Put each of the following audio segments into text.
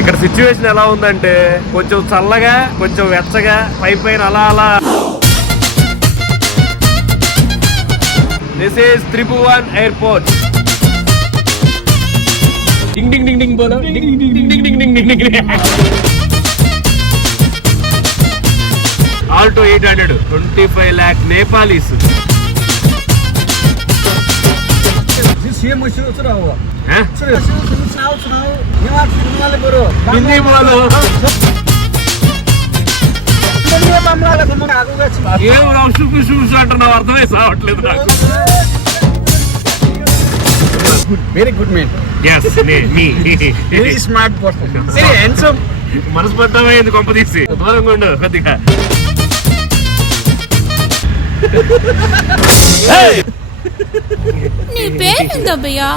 ఇక్కడ సిచ్యువేషన్ ఎలా ఉందంటే కొంచెం చల్లగా కొంచెం వెచ్చగా పైన అలా అలా. This is Tribhuvan airport. డింగ్ డింగ్ డింగ్ డింగ్ బోలో డింగ్ డింగ్ డింగ్ డింగ్ డింగ్ డింగ్ డింగ్. Alto 800 25 lakh Nepalis. हिंदी बोलो. ఏం చూసి అంటున్నావు అర్థమే సావట్లేదు నాకు. Very good man. Yes, me. Very smart person. Very handsome. మనసు పడ్డమైంది కొంప తీసి దూరంగా ఉండు కొద్దిగా. నీ పేరేందబ్బయ్యా?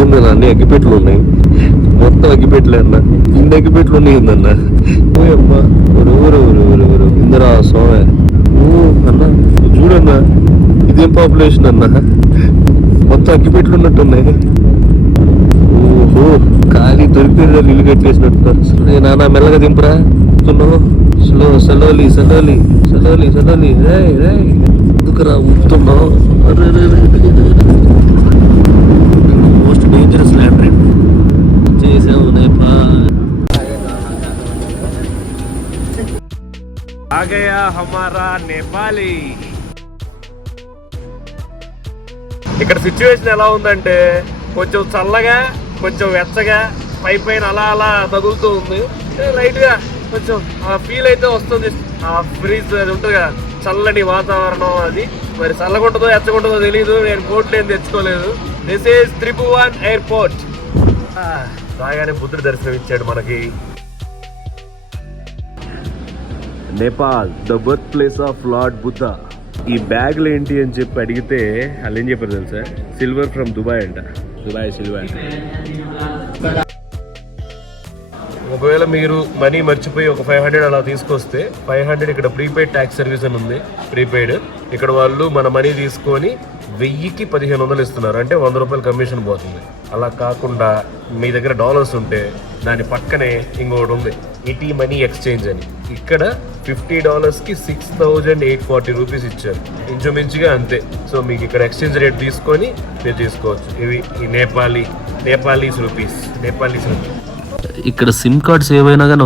ఏందన్నా అన్ని అగ్గిపెట్లు ఉన్నాయి, మొత్తం అగ్గిపెట్లే అన్న. ఇన్ని అగ్గిపెట్లు ఉన్నాయి ఏందన్నా. ఓయమ్మా ఊరు ఇందిరా సోమే. ఓ అన్న చూడన్నా, ఇదేం పాపులేషన్ అన్న, మొత్తం అగ్గిపెట్లు ఉన్నట్టున్నాయి. ఓహో ఖాళీ దొరికిందా ఇల్లు కట్టేసినట్టున్నారు. నాన్న మెల్లగా దింపురా. సలోలి ఎందుకురా ఊపుతున్నావు? మోస్ట్ డేంజరస్ ల్యాండ్ రైడ్ చేసావు నేపాల్. आ गया हमारा नेपाली. ఇక్కడ సిచ్యువేషన్ ఎలా ఉందంటే కొంచెం చల్లగా కొంచెం వెచ్చగా పైన అలా అలా తగులుతూ ఉంది. లైట్ గా కొంచెం ఆ ఫీల్ అయితే వస్తుంది. ఆ ఫ్రీజ్ అది ఉంటుంది కదా, చల్లని వాతావరణం. అది మరి చల్లగుంటుందో ఎచ్చగుంటుందో తెలీదు. నేను బోట్లు ఏం తెచ్చుకోలేదు. This is Tribhuvan airport. రాగానే బుద్ధుడు దర్శనం ఇచ్చాడు మనకి. Nepal the birth place of lord Buddha. ఈ బ్యాగ్లు ఏంటి అని చెప్పి అడిగితే వాళ్ళు ఏం చెప్పారు తెలుసా? సిల్వర్ ఫ్రమ్ దుబాయ్ అంట. Dubai silver. ఒకవేళ మీరు మనీ మర్చిపోయి ఒక 500 అలా తీసుకొస్తే 500 ఇక్కడ ప్రీపెయిడ్ ట్యాక్స్ సర్వీస్ అని ఉంది. ప్రీపెయిడ్ ఇక్కడ వాళ్ళు మన మనీ తీసుకొని 1000కి 1500 ఇస్తున్నారు. అంటే 100 రూపాయలు కమిషన్ పోతుంది. అలా కాకుండా మీ దగ్గర డాలర్స్ ఉంటే దాని పక్కనే ఇంకొకటి ఉంది, ఇటీ మనీ ఎక్స్చేంజ్ అని. ఇక్కడ $50కి 6840 రూపీస్ ఇచ్చారు. ఇంచుమించుగా అంతే. సో మీకు ఇక్కడ ఎక్స్చేంజ్ రేట్ తీసుకొని మీరు తీసుకోవచ్చు. ఇవి ఈ నేపాలీస్ రూపీస్. ఇక్కడ సిమ్ కార్డ్స్ ఏవైనా కానీ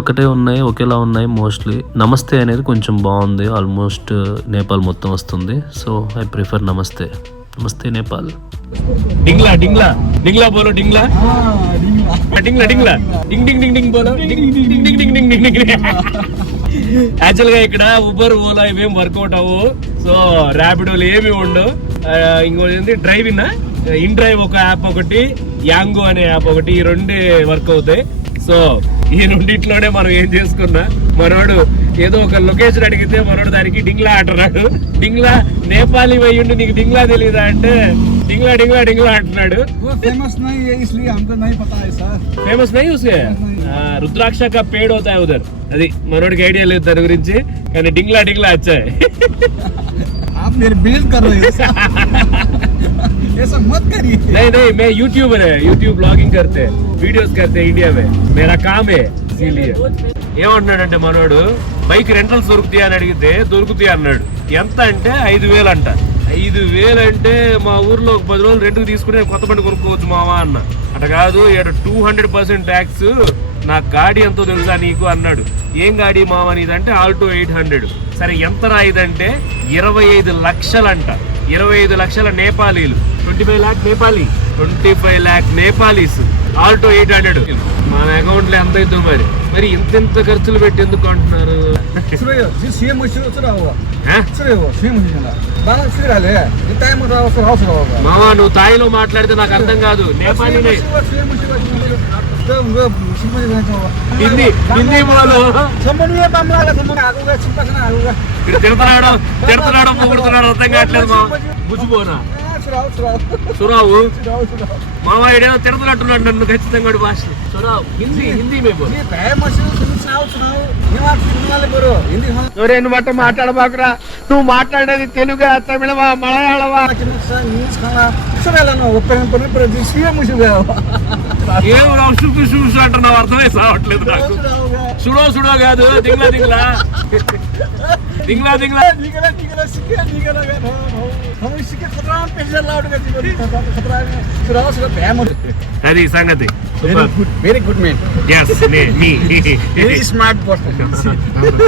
ఒకేలా ఉన్నాయి మోస్ట్లీ. నమస్తే అనేది కొంచెం బాగుంది. ఆల్మోస్ట్ నేపాల్ మొత్తం వస్తుంది. సో ఐ ప్రిఫర్ నమస్తే నేపాల్. డింగ్లా బోలో డింగ్ బోలో డింగ్. యాక్చువల్ గా ఇక్కడ ఉబర్ ఓలా ఇవేం వర్కౌట్ అవ్వు. సో ర్యాపిడోలు ఏమి ఉండవు. ఇంకోటి డ్రైవ్ ఇన్ డ్రైవ్ ఒక యాప్ ఒకటి, యాంగో అనే యాప్ ఒకటి, ఈ రెండే వర్క్ అవుతాయి. సో ఈ రెండిట్లోనే మనం ఏం చేసుకున్నా, మనోడు ఏదో ఒక లొకేషన్ అడిగితే మనోడు దానికి డింగ్లా అంటున్నాడు. డింగ్లా నేపాలీ వయ్యుండి నీకు డింగ్లా తెలీదా అంటే డింగ్లా అంటున్నాడు. फेमस नहीं है इसलिए हमको नहीं पता है सर. ఫేమస్ నై ఉస్కే రుద్రాక్ష కా పేడ్ హోతా హై ఉదర్. అది మనోడికి ఐడియా లేదు దాని గురించి. కానీ డింగ్లా వచ్చాయి. आप मेरे बिल्ड कर रहे हो. ऐसा मत करिए. नहीं मैं यूट्यूबर है. यूट्यूब ब्लॉगिंग करते हैं, वीडियोस करते हैं इंडिया में. मेरा काम है. इसीलिए ఏమంటున్నాడంటే మనోడు బైక్ రెంటల్స్ దొరుకుతాయి అని అడిగితే దొరుకుతాయి అన్నాడు. ఎంత అంటే 5000 అంట. 5000 అంటే మా ఊర్లో ఒక 10 రోజులు రెంట్కి తీసుకుని నేను కొత్త బండి కొనుక్కోవచ్చు మావా అన్న. అట కాదు, 200% ట్యాక్స్. నా గాడి ఎంతో తెలుసా నీకు అన్నాడు. ఏం గాడి మావా నీదంటే ఆల్టో 800. సరే ఎంత రాయిదంటే 25 లక్షలంట. 25 లక్షల నేపాలీలు. 25 lakh Nepali, 25 lakh Nepalese. Alto 800 మన అకౌంట్ లో ఎంత అవుతుంది మరి ఇంత ఖర్చులు పెట్టి ఎందుకు అంటున్నారు? మావా నువ్వు తాయిలో మాట్లాడితే నాకు అర్థం కాదు. నేపాలీ హిందీ బోలో. తిడుతున్నాడు పొగుడుతున్నాడు అర్థం కావట్లేదు. మా బుజ్జిపోనా సురావు सुराव మావా ఏడేదో తిడుతున్నట్టున్నాడు నన్ను ఖచ్చితంగా వాడి భాష సురావు హిందీ హిందీ మే బోల్ ये फेमस सुराव ये बात सिग्नल करो हिंदी हम ఒరే నువ్వు అట్ట మాట్లాడబాకురా నువ్వు మాట్లాడేది తెలుగా తమిళమా మలయాళమా न्यूज़ खाना సరేలను ఒక్కరిని పని ప్రతిష్ఠియ ముసుగా ఏం రావు చూపు చూసు అంటున్నావు అర్థమే సావట్లేదు నాకు సుడో సుడో కాదు దింగ్లా దింగ్లా దింగ్లా దింగ్లా నిగల సిక్కే हम इसके खतरा में पेशर लाउड का जीवन खतरा में सुराव फेमस అది సంగతి very good man yes me very smart person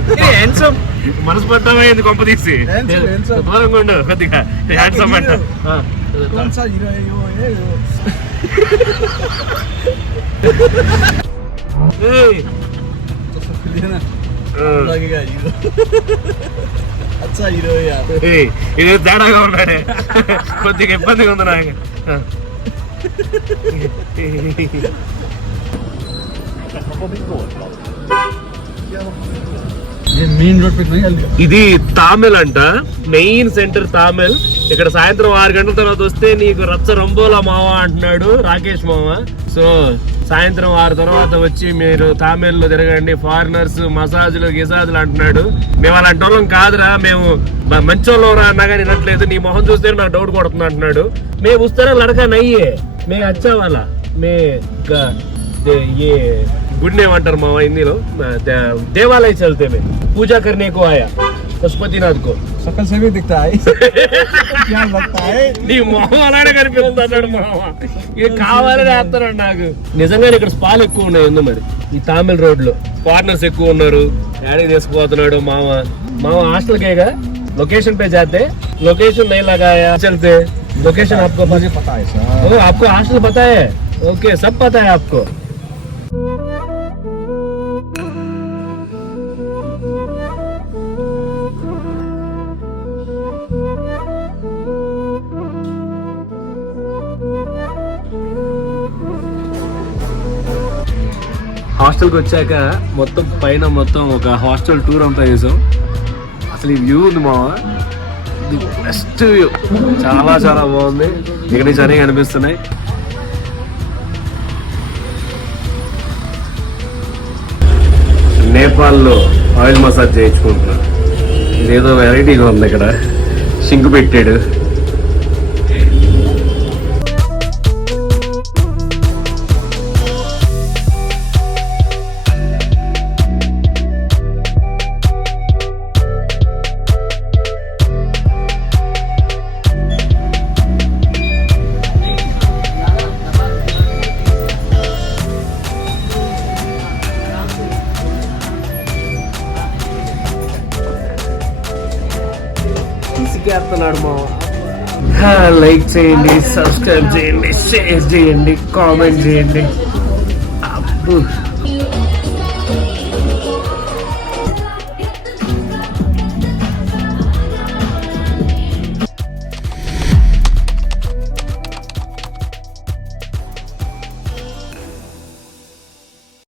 very handsome మనసు పడ్డామైంది కొంప తీసి Handsome. దూరంగా ఉండు కొద్దిగా హ్యాండ్సమ్ అంట कौन सा हीरो है ये ఏయ్. लेना ఆ. लगेगा हीरो अच्छा हीरो है यार ఏయ్, ఇది తేడాగా ఉన్నాడే కొద్దిగా ఇబ్బందిగా ఉంది నాకు ఆ. ये मेन रोड पे नहीं ఇది తామిల్ అంట మెయిన్ సెంటర్ తామిల్ ఇక్కడ సాయంత్రం 6 గంటల తర్వాత వస్తే నీకు రచ్చ రంబోలా మావా అంటున్నాడు రాకేష్ మావ సో సాయంత్రం 6 తర్వాత వచ్చి మీరు తామిల్ లో తిరగండి ఫారినర్స్ మసాజ్లు గిసాజ్లు అంటున్నాడు మేము అలాంటి వాళ్ళం కాదురా మేము మంచోళ్ళం రా అన్నా కానీ వినట్లేదు నీ మొహం చూస్తే నాకు డౌట్ కొడుతుంది అంటున్నాడు మేము వస్తేనే లడకా నయ్యే మే అచ్చా వాళ్ళ మే ये गुड नेम अंटर मावा हिंदी लो देवालय चलते में पूजा करने को आया పశుపతినాథ్ को शकल से भी दिखता है क्या लगता है నీ మొహం అలానే కనిపిస్తుంది అన్నాడు మావ ఇది కావాలని వేస్తున్నాడు నాకు నిజంగానే ఇక్కడ స్పాలు ఎక్కువ ఉన్నాయి ఉంది మరి ఈ తామిల్ రోడ్ లో ఫారినర్స్ ఎక్కువ ఉన్నారు డాడీ తీసుకుపోతున్నాడు మావ మావ హాస్టల్ కేగా लोकेशन पे जाते लोकेशन नहीं लगाया चलते लोकेशन आपको मुझे पता है सर ओ आपको हॉस्टल पता है ओके सब पता है आपको హాస్టల్కి వచ్చాక మొత్తం పైన మొత్తం ఒక హాస్టల్ టూర్ అంతా చేసాం అసలు ఈ వ్యూ ఉంది మావా ది బెస్ట్ వ్యూ చాలా చాలా బాగుంది ఇక్కడ నుంచి అన్నీ కనిపిస్తున్నాయి నేపాల్లో ఆయిల్ మసాజ్ చేయించుకుంటున్నాను ఇదేదో వెరైటీగా ఉంది ఇక్కడ షింక్ పెట్టాడు తీసుకెళ్తున్నాడు మా లైక్ చేయండి సబ్స్క్రైబ్ చేయండి షేర్ చేయండి కామెంట్ చేయండి అబ్బో